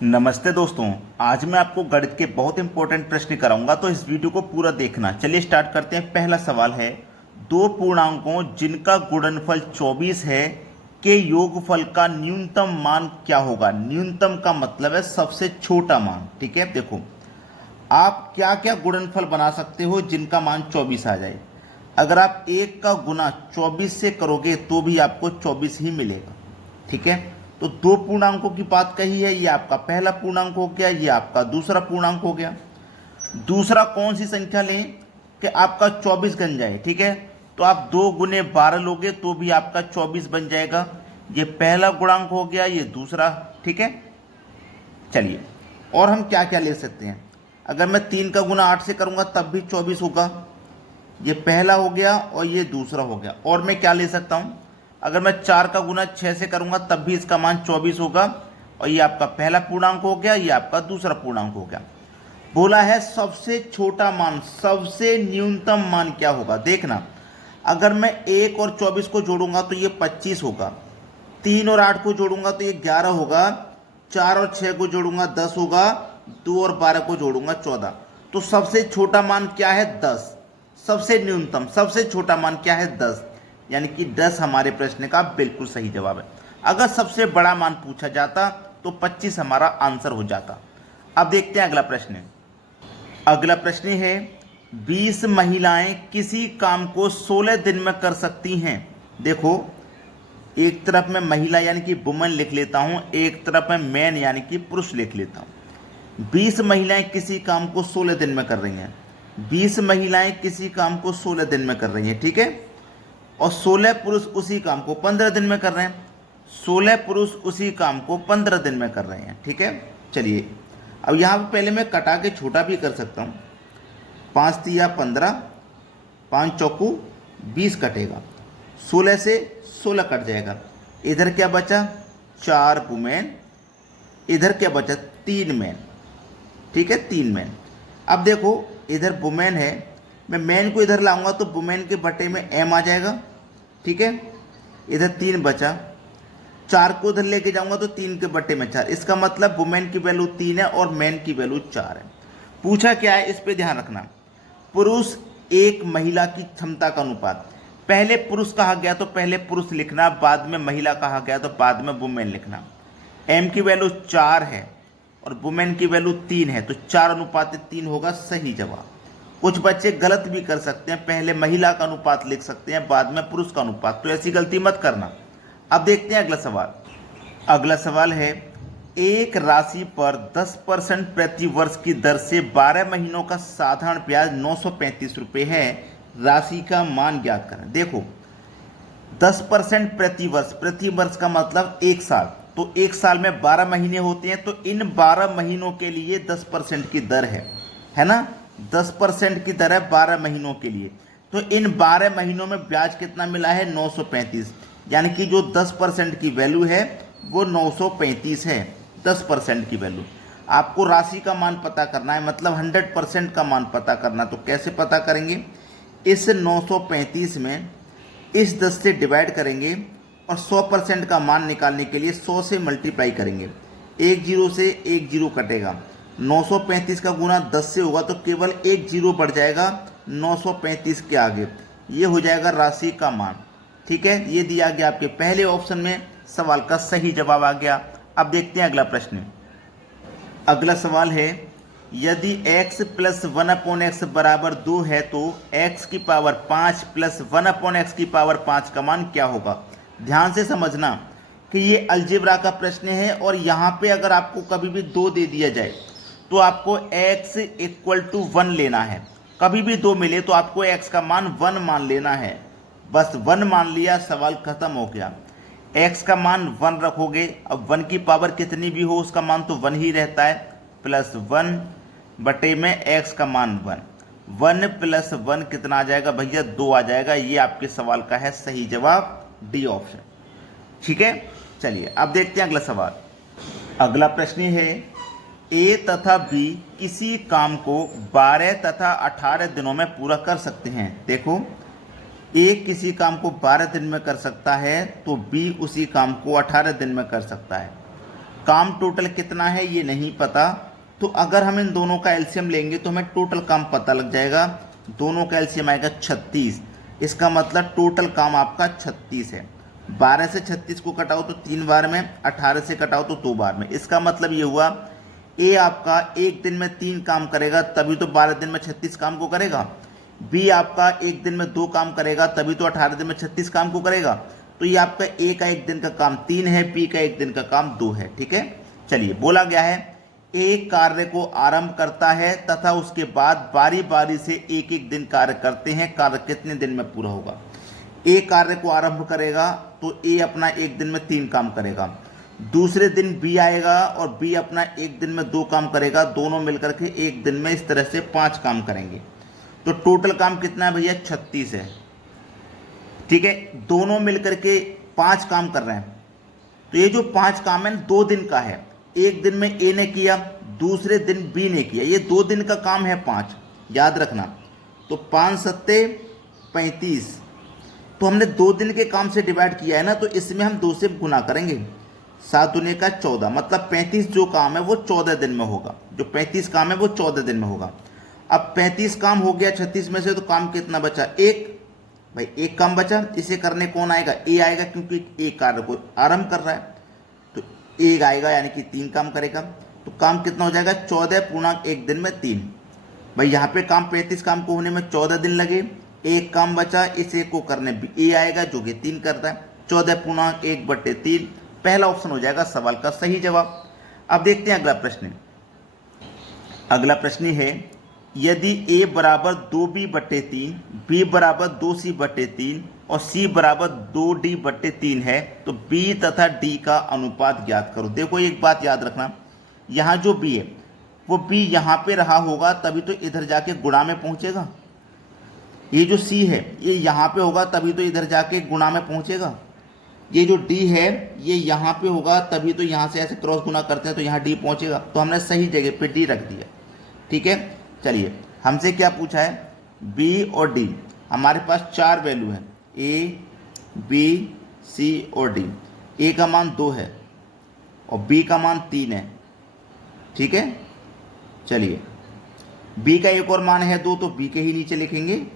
नमस्ते दोस्तों। आज मैं आपको गणित के बहुत इंपॉर्टेंट प्रश्न कराऊंगा, तो इस वीडियो को पूरा देखना। चलिए स्टार्ट करते हैं। पहला सवाल है, दो पूर्णांकों जिनका गुणनफल 24 है के योगफल का न्यूनतम मान क्या होगा। न्यूनतम का मतलब है सबसे छोटा मान। ठीक है, देखो आप क्या क्या गुणनफल बना सकते हो जिनका मान 24 आ जाए। अगर आप एक का गुना 24 से करोगे तो भी आपको 24 ही मिलेगा। ठीक है, तो दो पूर्णांकों की बात कही है। ये आपका पहला पूर्णांक हो गया, ये आपका दूसरा पूर्णांक हो गया। दूसरा कौन सी संख्या लें कि आपका 24 बन जाए। ठीक है, तो आप 2 गुने 12 लोगे तो भी आपका 24 बन जाएगा। ये पहला गुणांक हो गया, ये दूसरा। ठीक है, चलिए और हम क्या क्या ले सकते हैं। अगर मैं 3 का गुना 8 से करूंगा तब भी 24 होगा। ये पहला हो गया और ये दूसरा हो गया। और मैं क्या ले सकता हूं, अगर मैं 4 का गुना 6 से करूंगा तब भी इसका मान 24 होगा। और ये आपका पहला पूर्णांक हो गया, ये आपका दूसरा पूर्णांक हो गया। बोला है सबसे छोटा मान, सबसे न्यूनतम मान क्या होगा। देखना, अगर मैं 1 और 24 को जोड़ूंगा तो ये 25 होगा। 3 और 8 को जोड़ूंगा तो ये 11 होगा। 4 और 6 को जोड़ूंगा 10 होगा। 2 और 12 को जोड़ूंगा 14। तो सबसे छोटा मान क्या है, 10। सबसे न्यूनतम सबसे छोटा मान क्या है, 10। यानी कि 10 हमारे प्रश्न का बिल्कुल सही जवाब है। अगर सबसे बड़ा मान पूछा जाता तो 25 हमारा आंसर हो जाता। अब देखते हैं अगला प्रश्न। अगला प्रश्न है, 20 महिलाएं किसी काम को 16 दिन में कर सकती हैं। देखो, एक तरफ मैं महिला यानी कि वुमन लिख लेता हूं, एक तरफ मैं मैन यानी कि पुरुष लिख लेता हूं। 20 महिलाएं किसी काम को 16 दिन में कर रही हैं। 20 महिलाएं किसी काम को 16 दिन में कर रही हैं। ठीक है, और 16 पुरुष उसी काम को 15 दिन में कर रहे हैं। 16 पुरुष उसी काम को 15 दिन में कर रहे हैं। ठीक है, चलिए अब यहाँ पे पहले मैं कटा के छोटा भी कर सकता हूँ। 5 तिया 15, 5 चौकू 20 कटेगा। 16 से 16 कट जाएगा। इधर क्या बचा, 4 वुमेन। इधर क्या बचा, 3 मैन। ठीक है, 3 मैन। अब देखो, इधर वुमेन है, मैं मैन को इधर लाऊंगा तो वुमेन के बटे में एम आ जाएगा। ठीक है, इधर 3 बचा। 4 को उधर लेके जाऊंगा तो 3 के बटे में 4। इसका मतलब वुमेन की वैल्यू 3 है और मैन की वैल्यू 4 है। पूछा क्या है, इस पे ध्यान रखना। पुरुष एक महिला की क्षमता का अनुपात। पहले पुरुष कहा गया तो पहले पुरुष लिखना, बाद में महिला कहा गया तो बाद में वुमेन लिखना। एम की वैल्यू 4 है और वुमेन की वैल्यू 3 है, तो 4:3 होगा सही जवाब। कुछ बच्चे गलत भी कर सकते हैं, पहले महिला का अनुपात लिख सकते हैं बाद में पुरुष का अनुपात, तो ऐसी गलती मत करना। अब देखते हैं अगला सवाल। अगला सवाल है, एक राशि पर 10% प्रति वर्ष की दर से 12 महीनों का साधारण ब्याज 935 रुपये है। राशि का मान ज्ञात करें। देखो, 10% प्रति वर्ष का मतलब 1 साल। तो 1 साल में 12 महीने होते हैं, तो इन 12 महीनों के लिए 10% की दर है ना। 10% की दर है 12 महीनों के लिए। तो इन 12 महीनों में ब्याज कितना मिला है, 935। यानी कि जो 10% की वैल्यू है वो 935 है। 10% की वैल्यू। आपको राशि का मान पता करना है, मतलब 100% का मान पता करना। तो कैसे पता करेंगे, इस 935 में इस 10 से डिवाइड करेंगे और 100% का मान निकालने के लिए 100 से मल्टीप्लाई करेंगे। 1 जीरो से 1 जीरो कटेगा। 935 का गुना 10 से होगा तो केवल 1 जीरो बढ़ जाएगा 935 के आगे। ये हो जाएगा राशि का मान। ठीक है, ये दिया गया आपके पहले ऑप्शन में, सवाल का सही जवाब आ गया। अब देखते हैं अगला प्रश्न। अगला सवाल है, यदि x प्लस 1/x बराबर 2 है तो x की पावर 5 प्लस 1/x की पावर 5 का मान क्या होगा। ध्यान से समझना कि ये अलजेब्रा का प्रश्न है और यहाँ पे अगर आपको कभी भी 2 दे दिया जाए तो आपको x = 1 लेना है। कभी भी 2 मिले तो आपको x का मान 1 मान लेना है। बस 1 मान लिया, सवाल खत्म हो गया। x का मान 1 रखोगे, अब 1 की पावर कितनी भी हो उसका मान तो 1 ही रहता है। प्लस 1 बटे में x का मान 1। 1 प्लस 1 कितना आ जाएगा भैया, 2 आ जाएगा। ये आपके सवाल का है सही जवाब, डी ऑप्शन। ठीक है, चलिए अब देखते हैं अगला सवाल। अगला प्रश्न है, ए तथा बी किसी काम को 12 तथा 18 दिनों में पूरा कर सकते हैं। देखो, ए किसी काम को 12 दिन में कर सकता है तो बी उसी काम को 18 दिन में कर सकता है। काम टोटल कितना है ये नहीं पता, तो अगर हम इन दोनों का एलसीएम लेंगे तो हमें टोटल काम पता लग जाएगा। दोनों का एलसीएम आएगा 36, इसका मतलब टोटल काम आपका 36 है। 12 से 36 को कटाओ तो 3 बार में, 18 से कटाओ तो 2 बार में। इसका मतलब ये हुआ ए आपका एक दिन में 3 काम करेगा तभी तो 12 दिन में 36 काम को करेगा। बी आपका एक दिन में 2 काम करेगा तभी तो 18 दिन में 36 काम को करेगा। तो ये आपका ए का एक दिन का काम 3 है, बी का एक दिन का काम 2 है। ठीक है, चलिए बोला गया है एक कार्य को आरंभ करता है तथा उसके बाद बारी बारी से एक एक दिन कार्य करते हैं। कार्य कितने दिन में पूरा होगा? ए कार्य को आरंभ करेगा तो ए अपना एक दिन में 3 काम करेगा। दूसरे दिन बी आएगा और बी अपना एक दिन में 2 काम करेगा। दोनों मिलकर के एक दिन में इस तरह से 5 काम करेंगे। तो टोटल काम कितना है भैया? 36 है। ठीक है, दोनों मिलकर के 5 काम कर रहे हैं। तो ये जो 5 काम है 2 दिन का है। एक दिन में ए ने किया, दूसरे दिन बी ने किया। ये 2 दिन का काम है 5, याद रखना। तो 5 सत्ते 35। तो हमने 2 दिन के काम से डिवाइड किया है ना, तो इसमें हम 2 से गुना करेंगे। 7 दूनी का 14, मतलब 35 जो काम है वो 14 दिन में होगा। जो 35 काम है वो 14 दिन में होगा। अब 35 काम हो गया 36 में से, तो काम कितना बचा? 1। भाई एक काम बचा, इसे करने कौन आएगा? ए आएगा, क्योंकि एक कार्य को आरंभ कर रहा है। तो ए आएगा यानी कि 3 काम करेगा। तो काम कितना हो जाएगा? 14 पूर्णांक 1 दिन में 3। भाई यहाँ पे काम 35 काम को होने में 14 दिन लगे। एक काम बचा, इस एक को करने ए आएगा जो कि 3 करता है। 14 पूर्णांक 1/3, पहला ऑप्शन हो जाएगा सवाल का सही जवाब। अब देखते हैं अगला प्रश्न। अगला प्रश्न है यदि a बराबर 2b/3, b बराबर 2c/3 और c बराबर 2d/3 है तो b तथा d का अनुपात ज्ञात करो। देखो एक बात याद रखना, यहाँ जो b है वो b यहाँ पे रहा होगा तभी तो इधर जाके गुणा में पहुँचेगा। ये जो c है ये यहाँ पे होगा तभी तो इधर जाके गुणा में पहुँचेगा। ये जो d है ये यहाँ पे होगा तभी तो यहाँ से ऐसे क्रॉस गुना करते हैं तो यहाँ d पहुँचेगा। तो हमने सही जगह पे d रख दिया। ठीक है, चलिए हमसे क्या पूछा है? b और d। हमारे पास 4 वैल्यू है, a, b, c और d। a का मान 2 है और b का मान 3 है। ठीक है, चलिए b का एक और मान है 2 तो b के ही नीचे लिखेंगे।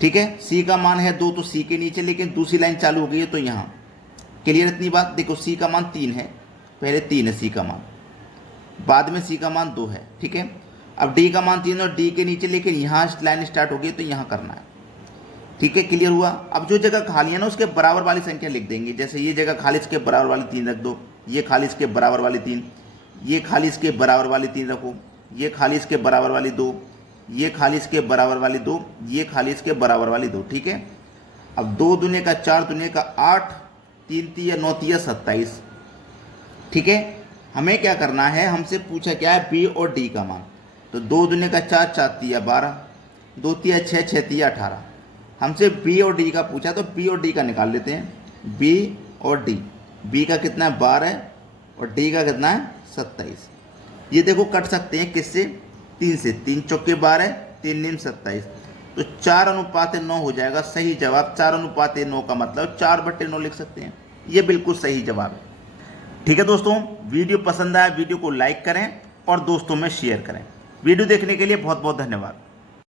ठीक है, c का मान है 2 तो c के नीचे, लेकिन दूसरी लाइन चालू हो गई है तो यहाँ। क्लियर इतनी बात? देखो c का मान 3 है, पहले 3 है c का मान, बाद में c का मान 2 है। ठीक है, अब d का मान 3 और d के नीचे, लेकिन यहाँ लाइन स्टार्ट हो गई तो यहाँ करना है। ठीक है, क्लियर हुआ? अब जो जगह खाली है ना उसके बराबर वाली संख्या लिख देंगे। जैसे ये जगह खाली इसके बराबर वाली 3 रख दो, ये खाली इसके बराबर वाली 3, ये खाली इसके बराबर वाली 3 रखो, ये खाली इसके बराबर वाली 2, ये खाली इसके बराबर वाली 2, ये खाली इसके बराबर वाली 2। ठीक है, अब 2 दूने का 4 दूने का 8, 3 तिया 9 तिया 27। ठीक है, हमें क्या करना है? हमसे पूछा क्या है? b और d का मान। तो 2 दूने का 4, 4 तिया 12, 2 तिया 6, 6 तिया 18। हमसे b और d का पूछा तो b और d का निकाल लेते हैं। b और d, b का कितना है? 12 और d का कितना है? 27। ये देखो कट सकते हैं किससे? 3 से। 3 चौके 12, 3 नीम 27। तो 4:9 हो जाएगा सही जवाब। 4:9 का मतलब 4/9 लिख सकते हैं। ये बिल्कुल सही जवाब है। ठीक है दोस्तों, वीडियो पसंद आया वीडियो को लाइक करें और दोस्तों में शेयर करें। वीडियो देखने के लिए बहुत बहुत धन्यवाद।